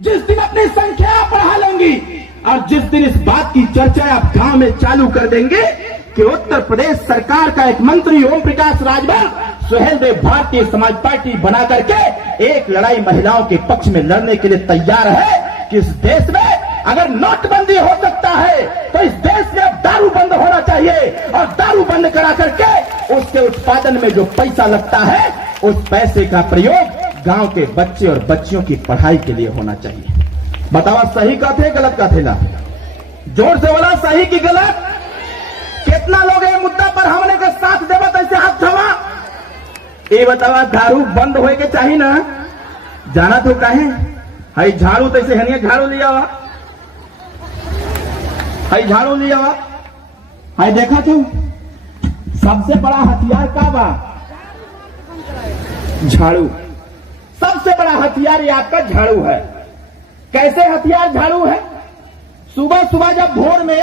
जिस दिन अपनी संख्या बढ़ा लेंगी और जिस दिन इस बात की चर्चा आप गांव में चालू कर देंगे कि उत्तर प्रदेश सरकार का एक मंत्री ओम प्रकाश राजभर सुहेलदेव भारतीय समाज पार्टी बना करके एक लड़ाई महिलाओं के पक्ष में लड़ने के लिए तैयार है कि इस देश में अगर नोटबंदी हो सकता है तो इस देश में अब दारू बंद होना चाहिए और दारू बंद करा करके उसके उत्पादन में जो पैसा लगता है उस पैसे का प्रयोग गांव के बच्चे और बच्चियों की पढ़ाई के लिए होना चाहिए। बतावा सही का थे गलत का थे ना? जोर से बोला सही की गलत। कितना लोग ये मुद्दा पर हमने के साथ देवा ऐसे हाथ थमा। ये बतावा दारू बंद होए के चाहिए ना? जाना तो कहे हई झाड़ू तैसे हनिया झाड़ू लिया हुआ, हई झाड़ू लिया हुआ, हई देखा तू सबसे बड़ा हथियार का बा? झाड़ू। सबसे बड़ा हथियार ये आपका झाड़ू है। कैसे हथियार झाड़ू है? सुबह सुबह जब भोर में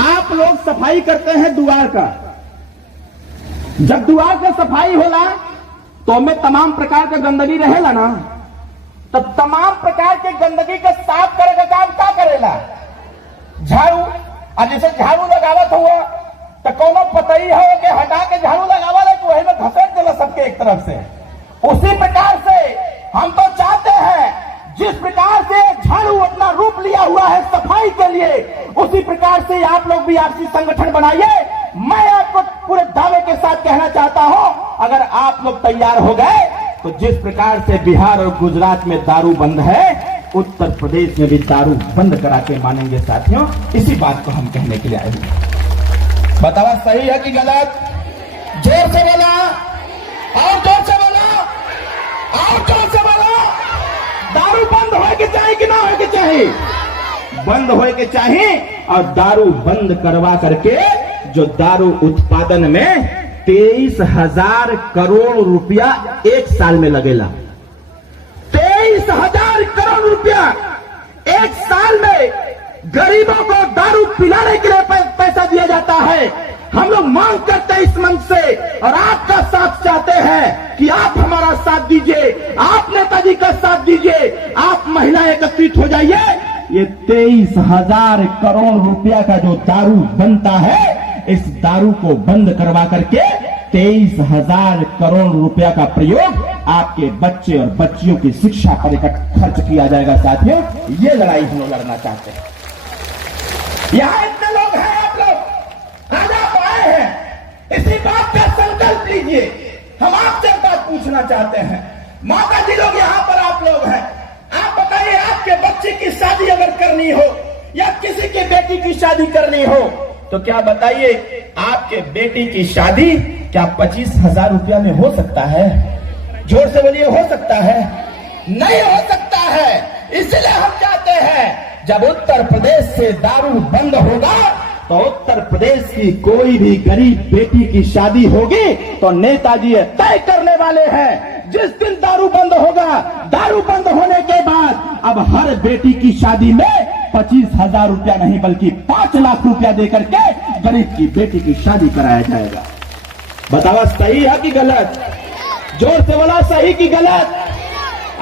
आप लोग सफाई करते हैं द्वार का, जब द्वार का सफाई होला तो हमें तमाम प्रकार का गंदगी रहेला ना, तब तमाम प्रकार के गंदगी के साफ करे का काम क्या करेला? झाड़ू। और जैसे झाड़ू लगावत हुआ तो कोनो पतई हो के हटा के झाड़ू लगावा तो वही में घसेट देला सबके एक तरफ से। उसी प्रकार से हम तो चाहते हैं जिस प्रकार से झाड़ू अपना रूप लिया हुआ है सफाई के लिए, उसी प्रकार से आप लोग भी आपसी संगठन बनाइए। मैं आपको पूरे दावे के साथ कहना चाहता हूं, अगर आप लोग तैयार हो गए तो जिस प्रकार से बिहार और गुजरात में दारू बंद है, उत्तर प्रदेश में भी दारू बंद करा के मानेंगे साथियों। इसी बात को हम कहने के लिए आए हैं। बतावा सही है कि गलत? जोर से बोला और जोर से बोला और जोर से बोला। दारू बंद होए के चाहिए कि ना होए के चाहिए? बंद होए के चाहिए। और दारू बंद करवा करके जो दारू उत्पादन में 23,000 करोड़ रुपया एक साल में लगेला। 23,000 करोड़ रुपया एक साल में गरीबों को दारू पिलाने के लिए पैसा दिया जाता है। हम लोग मांग करते हैं इस मंच से और आपका साथ चाहते हैं कि आप हमारा साथ दीजिए, आप नेताजी का साथ दीजिए, आप महिलाएं एकत्रित हो जाइए। ये 23,000 करोड़ रुपया का जो दारू बनता है, इस दारू को बंद करवा करके 23,000 करोड़ रुपया का प्रयोग आपके बच्चे और बच्चियों की शिक्षा पर खर्च किया जाएगा। साथियों, ये लड़ाई हम लोग लड़ना चाहते हैं। यहां इतने लोग हैं, आप लोग आज आप आए हैं, इसी बात का संकल्प लीजिए। हम आपसे बात पूछना चाहते हैं, माता जी लोग यहाँ पर आप लोग हैं, आप बताइए आपके बच्चे की शादी अगर करनी हो या किसी की बेटी की शादी करनी हो तो क्या बताइए आपके बेटी की शादी क्या 25,000 रुपया में हो सकता है? जोर से बोलिए, हो सकता है? नहीं हो सकता है। इसलिए हम चाहते हैं जब उत्तर प्रदेश से दारू बंद होगा तो उत्तर प्रदेश की कोई भी गरीब बेटी की शादी होगी तो नेताजी तय करने वाले हैं, जिस दिन दारू बंद होगा, दारू बंद होने के बाद अब हर बेटी की शादी में 25,000 रुपया नहीं बल्कि 5 लाख रुपया देकर के गरीब की बेटी की शादी कराया जाएगा। बतावा सही है कि गलत? जोर से बोला सही कि गलत?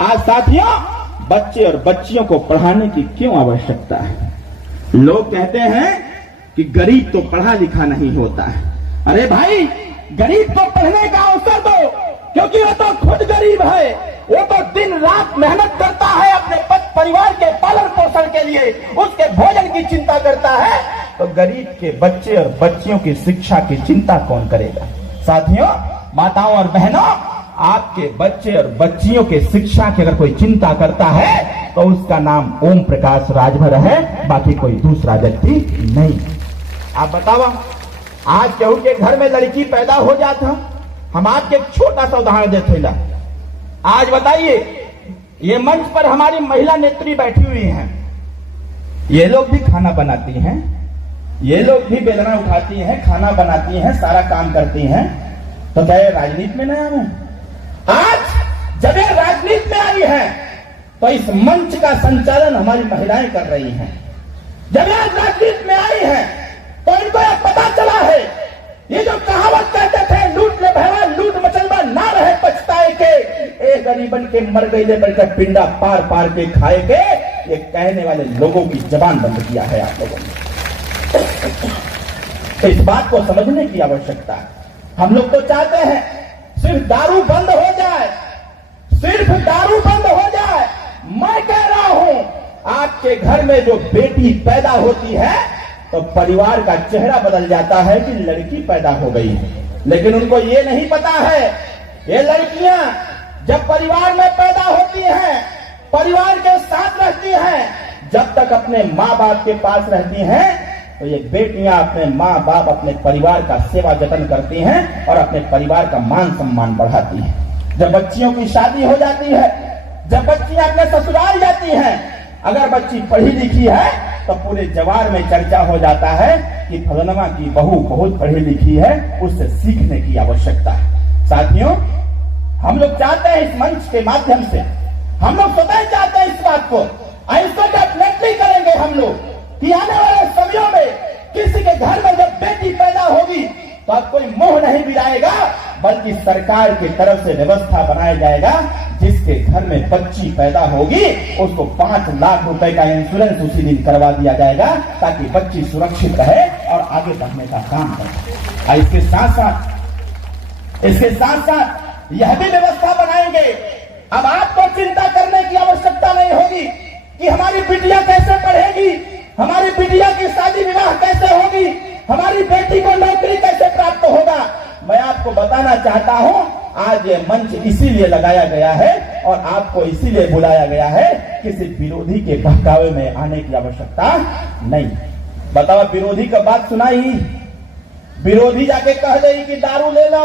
आज साथियों, बच्चे और बच्चियों को पढ़ाने की क्यों आवश्यकता है? लोग कहते हैं कि गरीब तो पढ़ा लिखा नहीं होता है। अरे भाई, गरीब को पढ़ने का अवसर दो, क्योंकि वो तो खुद गरीब है। वो तो दिन रात मेहनत करता है अपने परिवार के पालन पोषण के लिए, उसके भोजन की चिंता करता है। तो गरीब के बच्चे और बच्चियों की शिक्षा की चिंता कौन करेगा? साथियों, माताओं और बहनों, आपके बच्चे और बच्चियों के शिक्षा की अगर कोई चिंता करता है तो उसका नाम ओम प्रकाश राजभर है, बाकी कोई दूसरा व्यक्ति नहीं। आप बताओ, आज केहू के घर में लड़की पैदा हो जाता, हम आपके एक छोटा सा उदाहरण देते ला। आज बताइए, ये मंच पर हमारी महिला नेत्री बैठी हुई हैं, ये लोग भी खाना बनाती हैं, ये लोग भी बेलना उठाती हैं, खाना बनाती हैं, सारा काम करती हैं, तो क्या ये राजनीति में नहीं आए? आज जब ये राजनीति में आई है तो इस मंच का संचालन हमारी महिलाएं कर रही हैं। जब ये राजनीति में आई है तो इनको यह पता चला है, ये जो कहावत कहते थे, लूट ले भैया लूट मचलवा ना रहे पछताए के, गरीबन के मर गईले बढ़कर पिंडा पार पार के खाए के, ये कहने वाले लोगों की जबान बंद किया है आप लोगों ने। इस बात को समझने की आवश्यकता है। हम लोग तो चाहते हैं सिर्फ दारू बंद हो जाए, सिर्फ दारू बंद हो जाए। मैं कह रहा हूं आपके घर में जो बेटी पैदा होती है तो परिवार का चेहरा बदल जाता है कि लड़की पैदा हो गई है। लेकिन उनको ये नहीं पता है, ये लड़कियां जब परिवार में पैदा होती हैं, परिवार के साथ रहती हैं, जब तक अपने माँ बाप के पास रहती हैं, तो ये बेटियां अपने माँ बाप अपने परिवार का सेवा जतन करती हैं और अपने परिवार का मान सम्मान बढ़ाती हैं। जब बच्चियों की शादी हो जाती है, जब बच्चियां अपने ससुराल जाती हैं, अगर बच्ची पढ़ी लिखी है तो पूरे जवार में चर्चा हो जाता है कि फलनमा की बहू बहुत पढ़ी लिखी है, उससे सीखने की आवश्यकता है। साथियों, हम लोग चाहते हैं इस मंच के माध्यम से, हम लोग स्वतः चाहते हैं इस बात को, ऐसा डेफिनेटली करेंगे हम लोग कि आने वाले समयों में किसी के घर में जब बेटी पैदा होगी तो अब कोई मोह नहीं बिराएगा, बल्कि सरकार की तरफ से व्यवस्था बनाया जाएगा। जिसके घर में बच्ची पैदा होगी उसको 5 लाख रुपए का इंश्योरेंस उसी दिन करवा दिया जाएगा, ताकि बच्ची सुरक्षित रहे और आगे बढ़ने का काम करे। इसके साथ साथ यह भी व्यवस्था बनाएंगे। अब आपको चिंता करने की आवश्यकता नहीं होगी कि हमारी बिटिया कैसे पढ़ेगी, हमारी बिटिया की शादी विवाह कैसे होगी, हमारी बेटी को नौकरी कैसे प्राप्त होगा। मैं आपको बताना चाहता हूं, आज ये मंच इसीलिए लगाया गया है और आपको इसीलिए बुलाया गया है, किसी विरोधी के बहकावे में आने की आवश्यकता नहीं। बताओ, विरोधी का बात सुनाई, विरोधी जाके कह दे कि दारू ले लो,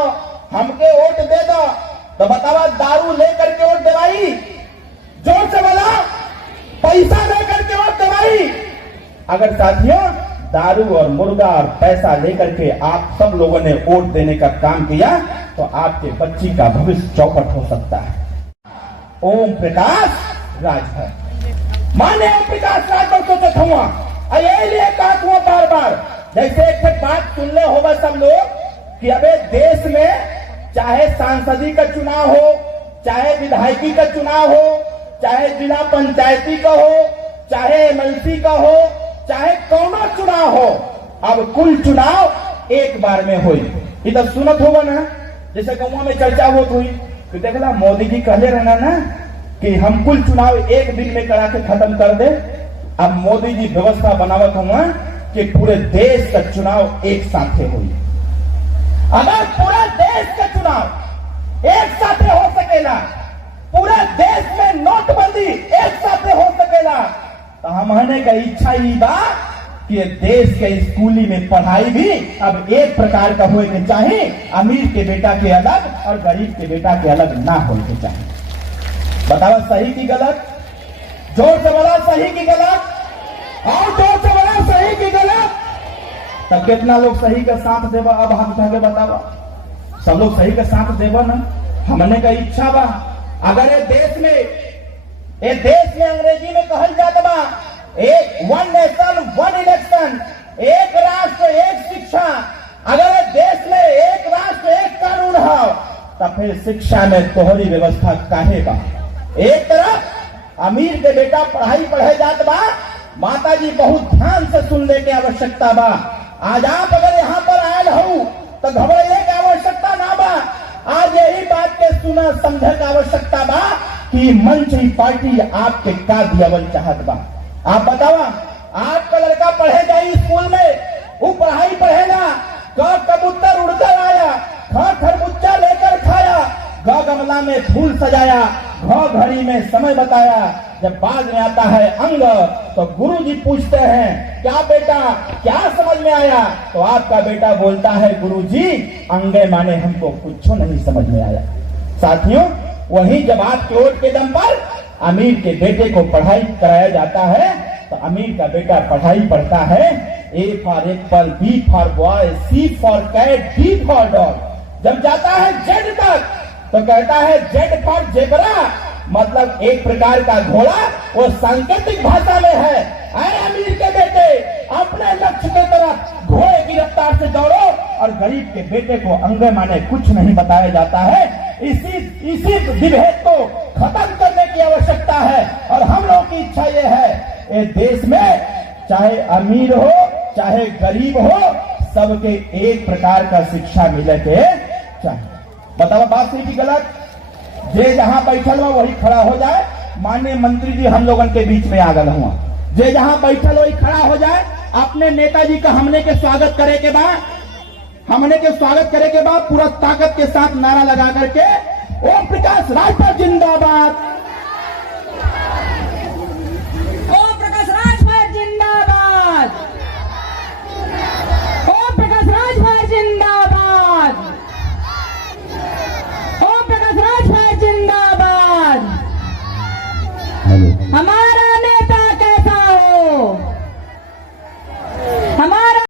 हमके वोट दे दो, तो बताओ दारू लेकर के वोट दिलाई, जोर से बोला, पैसा लेकर के वोट दिलाई। अगर साथियों दारू और मुर्गा और पैसा लेकर के आप सब लोगों ने वोट देने का काम किया तो आपके बच्ची का भविष्य चौपट हो सकता है। ओम प्रकाश राजभर, माने ओम प्रकाश राजभर को चुआ ये लिए कहा बार बार, जैसे एक बात सुन ले होगा सब लोग कि अबे देश में चाहे सांसदी का चुनाव हो, चाहे विधायकी का चुनाव हो, चाहे जिला पंचायती का हो, चाहे एमएलसी का हो, चाहे कौन चुनाव हो, अब कुल चुनाव एक बार में हुई। इधर सुनत होगा ना, जैसे गाँव में चर्चा होत हुई कि देखला मोदी जी कहले रहना ना कि हम कुल चुनाव एक दिन में करा के खत्म कर दे। अब मोदी जी व्यवस्था बनावत हुआ कि पूरे देश का चुनाव एक साथ हुई। अगर पूरा देश का चुनाव एक साथ हो सकेला, पूरे देश में नोटबंदी एक साथ हो सकेला, तो हमने का इच्छा ही बा कि देश के स्कूली में पढ़ाई भी अब एक प्रकार का होए के चाहे, अमीर के बेटा के अलग और गरीब के बेटा के अलग ना होए के चाहे। बताओ सही की गलत, जोर से बोला सही की गलत, और जोर से बोला सही की गलत। तब कितना लोग सही का साथ देवा, अब हम उठा के बतावा, सब लोग सही का साथ देवा ना, हमने का इच्छा बा। अगर ये देश में अंग्रेजी में कहल जाता बा एक 1 नेशन 1 इलेक्शन, एक राष्ट्र एक शिक्षा, अगर देश में एक राष्ट्र एक कानून हो तो फिर शिक्षा में तोहरी व्यवस्था काहे बा। एक तरफ अमीर के बेटा पढ़ाई पढ़े जात बा, माता जी बहुत ध्यान से सुनने की आवश्यकता बा। आज आप अगर यहाँ पर आयल हो तो घबराने की आवश्यकता ना बा, आज यही बात के सुना समझे की आवश्यकता बा कि मंच ही पार्टी आपके का दियावल चाहत बा। आप बतावा, आपका लड़का पढ़े जाई स्कूल में, वो पढ़ाई पढ़ेगा, कबूतर उड़कर आया, खरबूजा लेकर खाया, गमला में फूल सजाया, घड़ी में समय बताया, जब बाद में आता है अंग तो गुरुजी पूछते हैं क्या बेटा क्या समझ में आया, तो आपका बेटा बोलता है गुरुजी अंगे माने हमको कुछ नहीं समझ में आया। साथियों, वही जब आपके वोट के दम पर अमीर के बेटे को पढ़ाई कराया जाता है तो अमीर का बेटा पढ़ाई पढ़ता है, A for apple, B for boy, C for cat, D for dog. जब जाता है Z तक तो कहता है Z फॉर जेबरा, मतलब एक प्रकार का घोड़ा, वो सांकेतिक भाषा में है। अरे अमीर के बेटे अपने लक्ष्य की तरफ घोड़े की रफ्तार से दौड़ो, और गरीब के बेटे को अंगे माने कुछ नहीं बताया जाता है। इसी विभेद को खत्म करने की आवश्यकता है। और हम लोगों की इच्छा ये है, ये देश में चाहे अमीर हो चाहे गरीब हो, सबके एक प्रकार का शिक्षा मिले के चाहिए। बताओ बात सही की गलत? जे जहां बैठल हो वही खड़ा हो जाए। माननीय मंत्री जी हम लोगन के बीच में आ गए हुआ, जे जहां बैठल वही खड़ा हो जाए। अपने नेताजी का हमने के स्वागत करे के बाद पूरा ताकत के साथ नारा लगा करके ओम प्रकाश राजभर जिंदाबाद,